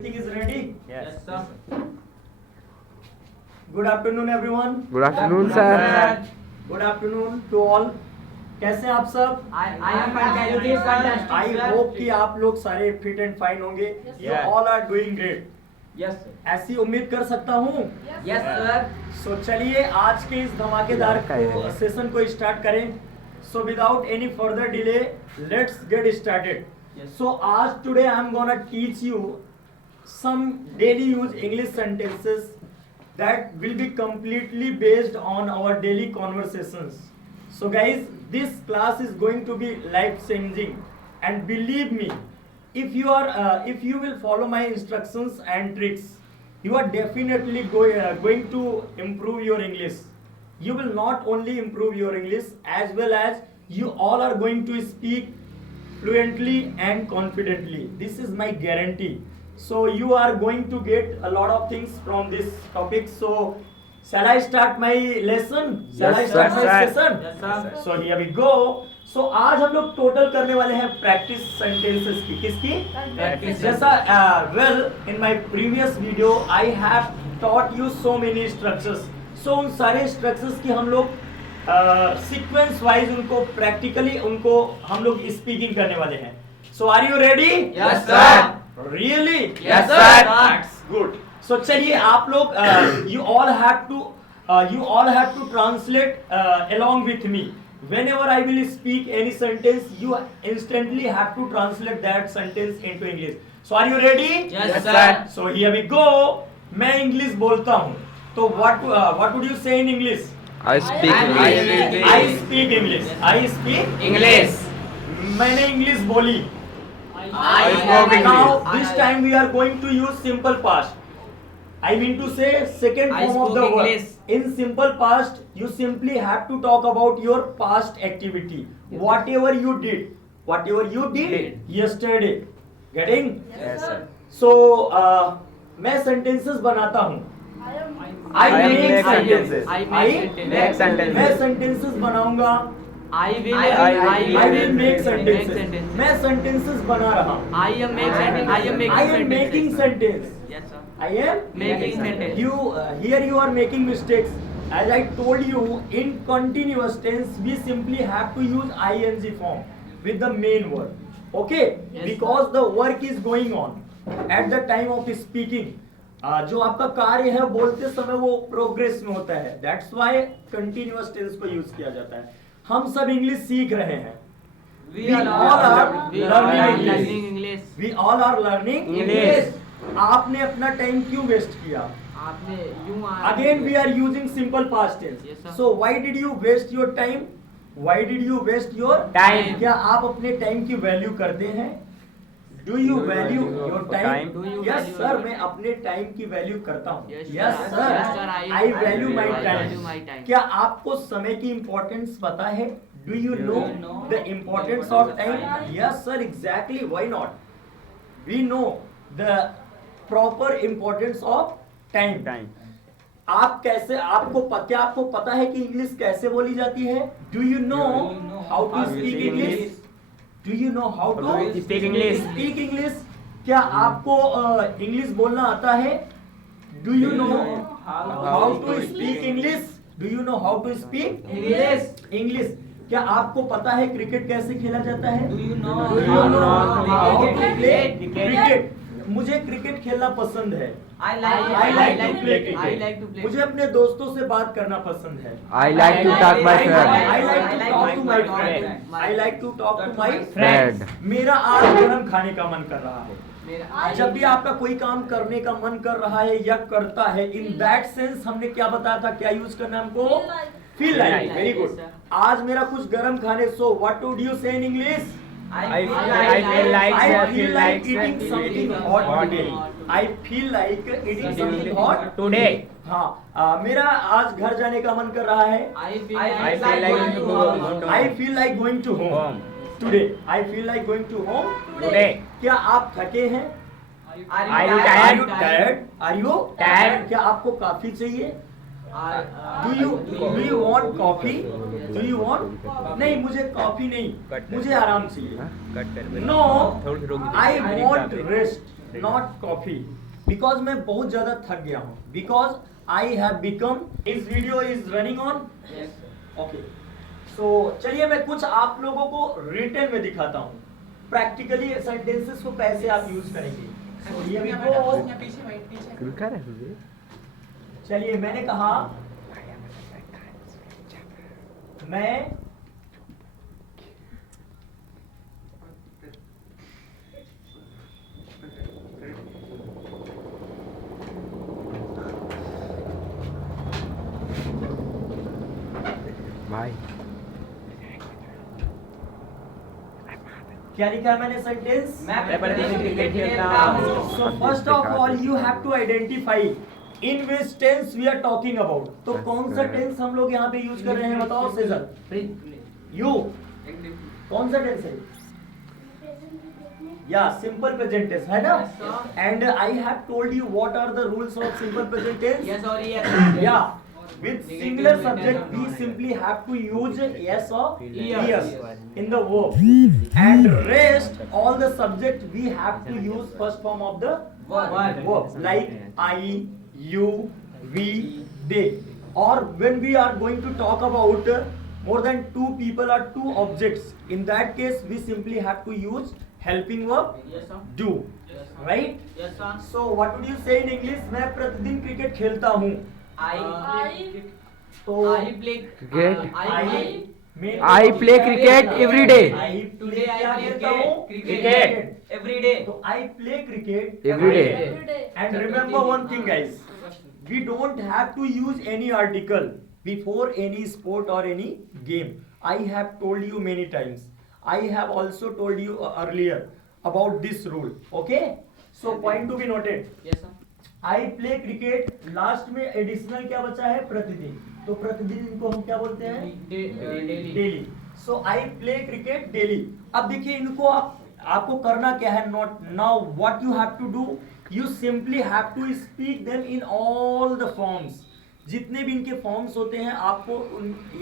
Everything is ready? Yes, sir. Good afternoon everyone. Good afternoon, sir. Good afternoon to all. कैसे हैं आप सब? I am fantastic. I hope कि आप लोग सारे fit and fine होंगे. You Yes. all are doing great. Yes, sir. ऐसी उम्मीद कर सकता हूँ. Yes, sir. So चलिए आज के इस धमाकेदार सेशन को स्टार्ट करें. So without any further delay, let's get started. Yes. So आज today I am gonna teach you some daily use English sentences that will be completely based on our daily conversations. So guys, this class is going to be life changing, and believe me, if you will follow my instructions and tricks, you are definitely going to improve your English. You will not only improve your English, as well as you all are going to speak fluently and confidently. This is my guarantee. So you are going to get a lot of things from this topic. So shall I start my lesson? Shall I start my session? Yes, sir. So here we go. So आज हम लोग total करने वाले हैं practice sentences की. किसकी? Practice. जैसा well in my previous video I have taught you so many structures. So उन सारे structures की हम लोग सीक्वेंस वाइज उनको प्रैक्टिकली उनको हम लोग स्पीकिंग करने वाले हैं. So are you ready? Yes, sir. Really? Yes, sir. That's good. So चलिए आप लोग you all have to translate along with me. Whenever I will speak any sentence, you instantly have to translate that sentence into English. So are you ready? Yes, sir. So here we go. मैं English बोलता हूँ. तो what would you say in English? I speak English. I speak English. I speak English. मैंने English बोली. I spoke English. Now this time we are going to use simple past. I mean to say second I form of the spoke word. English. In simple past, you simply have to talk about your past activity. Whatever you did yesterday. Getting? Yes, sir. So मैं sentences बनाता हूँ. I make sentences. I make sentences. मैं sentences बनाऊंगा. I will make sentences. मैं sentences बना रहा हूँ. I am making sentence. Yes, sir. I am Making sentence. Here you are making mistakes. As I told you, in continuous tense we simply have to use ing form with the main word. Okay? Yes, Because the work is going on at the time of speaking. जो आपका कार्य है बोलते समय वो progress में होता है. That's why continuous tense को यूज किया जाता है. हम सब इंग्लिश सीख रहे हैं. We all are learning English. We all are learning English. आपने अपना टाइम क्यों वेस्ट किया? आपने यूं Again we are using simple past tense. Yes, sir. So why did you waste your time? Why did you waste your Time. क्या आप अपने time की वैल्यू करते हैं? Do you value your time? Do you Yes value sir, your मैं अपने time की value करता हूँ. Yes, Yes sir. sir, Yes, sir. I value my value my time. time. क्या आपको समय की इम्पोर्टेंस पता है? Do you know the importance of time? Yes sir, exactly. Why not? We know the proper importance of time. आप कैसे क्या आपको पता है कि इंग्लिश कैसे बोली जाती है? Do you know how to speak English? Do you know how to speak English? Speak English? क्या आपको इंग्लिश बोलना आता है? Do you know how to speak English? Do you know how to speak English? क्या आपको पता है cricket कैसे खेला जाता है? Do you know Do you know how to play play cricket? cricket? मुझे क्रिकेट खेलना पसंद है. I like I like to play I cricket. like to play. मुझे अपने दोस्तों से बात करना पसंद है. I like to talk my I friend. like to talk to my friend. I like to talk to my Friend. मेरा आज गरम खाने का मन कर रहा है. मेरा जब भी आपका कोई काम करने का मन कर रहा है या करता है, इन दैट सेंस हमने क्या बताया था, क्या यूज करना है हमको? Feel like. Very good. आज मेरा कुछ गरम खाने. सो व्हाट वुड यू से in English? I I feel like eating something hot today. I feel like eating something hot today. हाँ, मेरा आज घर जाने का मन कर रहा है. I feel like going to home. I feel like going to home today. I feel like going to home Today. क्या आप थके हैं? Are you Are you tired? tired? Are you Tired? क्या आपको कॉफी चाहिए? Do Do you want coffee? Do you want? नहीं, मुझे coffee नहीं, मुझे आराम चाहिए. No, I want rest. Not coffee, because मैं बहुत ज्यादा थक गया हूँ, बिकॉज आई हैव बिकम। इस video is running on. Okay, so चलिए मैं कुछ आप लोगों को रिटन में दिखाता हूँ, प्रैक्टिकली सेंटेंसेस को कैसे आप यूज करेंगे। So, here we go. चलिए मैंने कहा मैं भाई क्या लिखा है मैंने सेंटेंस? मैं प्रतिदिन क्रिकेट खेलता हूँ। So first of all you have to identify in which tense we are talking about. तो कौन सा टेंस हम लोग यहाँ पे यूज कर रहे हैं बताओ सेजल। यू कौन सा टेंस है? या सिंपल प्रेजेंट टेंस है ना। And I have told you what are the rules of simple present tense. Yes or yes. या with singular subject we simply have to use yes or yes in the verb, and rest all the subject we have to use first form of the verb like I, you, we, they. Or when we are going to talk about more than two people or two objects, in that case we simply have to use helping verb Yes sir. do, Yes sir. right? Yes sir. So what would you say in English? मैं प्रतिदिन cricket खेलता हूँ। तो I play Cricket. I I play cricket every day. Today I क्या play खेलता हूँ? cricket every day. तो I play cricket Every day. And remember one thing guys, we don't have to use any article before any sport or any game. I have told you many times. I have also told you earlier about this rule. Okay? So point to be noted. Yes sir. I play cricket, last में additional क्या बचा है? प्रतिदिन। तो प्रतिदिन इनको हम क्या बोलते हैं? Daily. Daily. So I play cricket daily. अब देखिए इनको आपको करना क्या है? Not now what you have to do, you simply have to speak them in all the forms. जितने भी इनके फॉर्म्स होते हैं आपको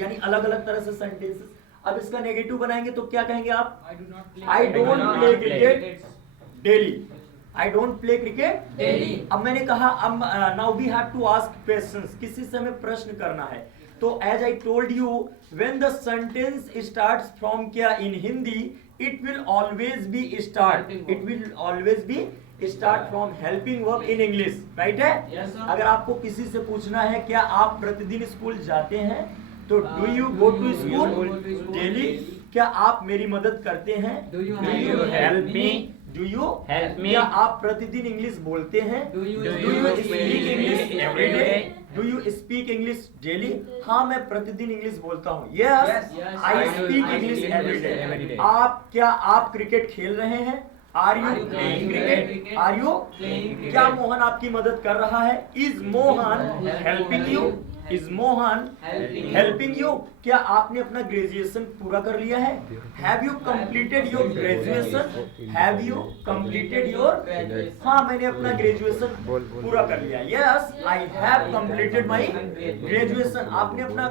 यानी अलग अलग तरह से सेंटेंसेस। अब इसका नेगेटिव बनाएंगे तो क्या कहेंगे आप? I don't play cricket daily. I don't play cricket daily. अब मैंने कहा अब now we have to ask questions, किसी से हमें प्रश्न करना है। तो as I told you, when the sentence starts from क्या in Hindi, it will always be start. It will always be start from helping verb in English, right है? Yes, sir. अगर आपको किसी से पूछना है क्या आप प्रतिदिन स्कूल जाते हैं, तो do you go to school daily? क्या आप मेरी मदद करते हैं? Do you help me? Do you help me? क्या आप प्रतिदिन इंग्लिश बोलते हैं? Do you speak English every day? day? Do you speak English daily? हाँ मैं प्रतिदिन इंग्लिश बोलता हूँ। Yes, Yes, I I speak do English every every day. day. क्या आप क्रिकेट खेल रहे हैं? Are you playing cricket? Are you playing cricket? क्या मोहन आपकी मदद कर रहा है? Is Mohan helping you? Is Mohan helping you? क्या आपने अपना ग्रेजुएशन पूरा कर लिया है? Have you completed your graduation? Have you completed your? हाँ मैंने अपना ग्रेजुएशन पूरा कर लिया। Yes, I have completed my graduation. आपने अपना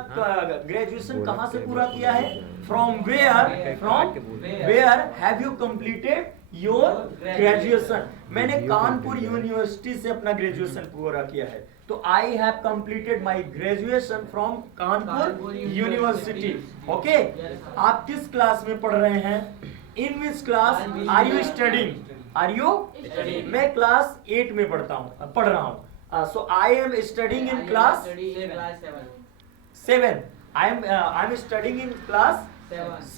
ग्रेजुएशन कहाँ से पूरा किया है? From where? From where have you completed your graduation? मैंने कानपुर यूनिवर्सिटी से अपना ग्रेजुएशन पूरा किया है। तो I have completed my graduation from Kanpur university. Okay, आप किस क्लास में पढ़ रहे हैं? In which class are you studying? Are you? मैं क्लास 8 में पढ़ रहा हूँ। So I am studying in class 7। I am studying in class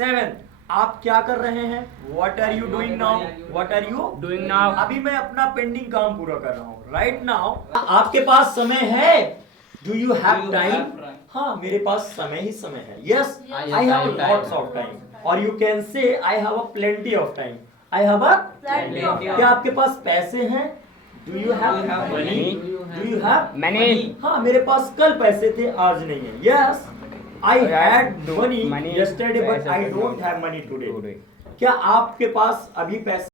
7। आप क्या कर रहे हैं? What are you doing now? What are you Doing now? अभी मैं अपना पेंडिंग काम पूरा कर रहा हूँ। Right now आपके पास समय है? Do you have time? हाँ मेरे पास समय ही समय है। Yes, I have lots of time. Or you can say I have a plenty of time. I have a Plenty of time. क्या आपके पास पैसे हैं? Do you have money? Do you have Money? हाँ मेरे पास कल पैसे थे, आज नहीं है। Yes, I had money money yesterday but I पैसा don't have money today. क्या आपके पास अभी पैसे